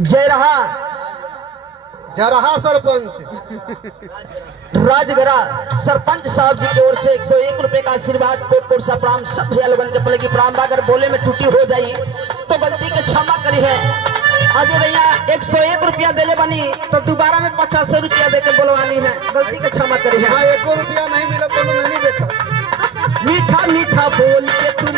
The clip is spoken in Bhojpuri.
जय रहा जरहा सरपंच राजगरा सरपंच साहब जी की ओर से 101 रुपए का आशीर्वाद कोट कोट सा प्रणाम। सब भैया लोगन के पले की प्रणाम। अगर बोले में त्रुटि हो जाई तो गलती के क्षमा करी है। आज भैया 101 रुपया देले बनी तो दोबारा में 50 रुपया दे के बोलवानी है। गलती के क्षमा करी है। हाँ, 1 रुपया नहीं मिला तो नहीं देखा। मीठा मीठा बोल के तुम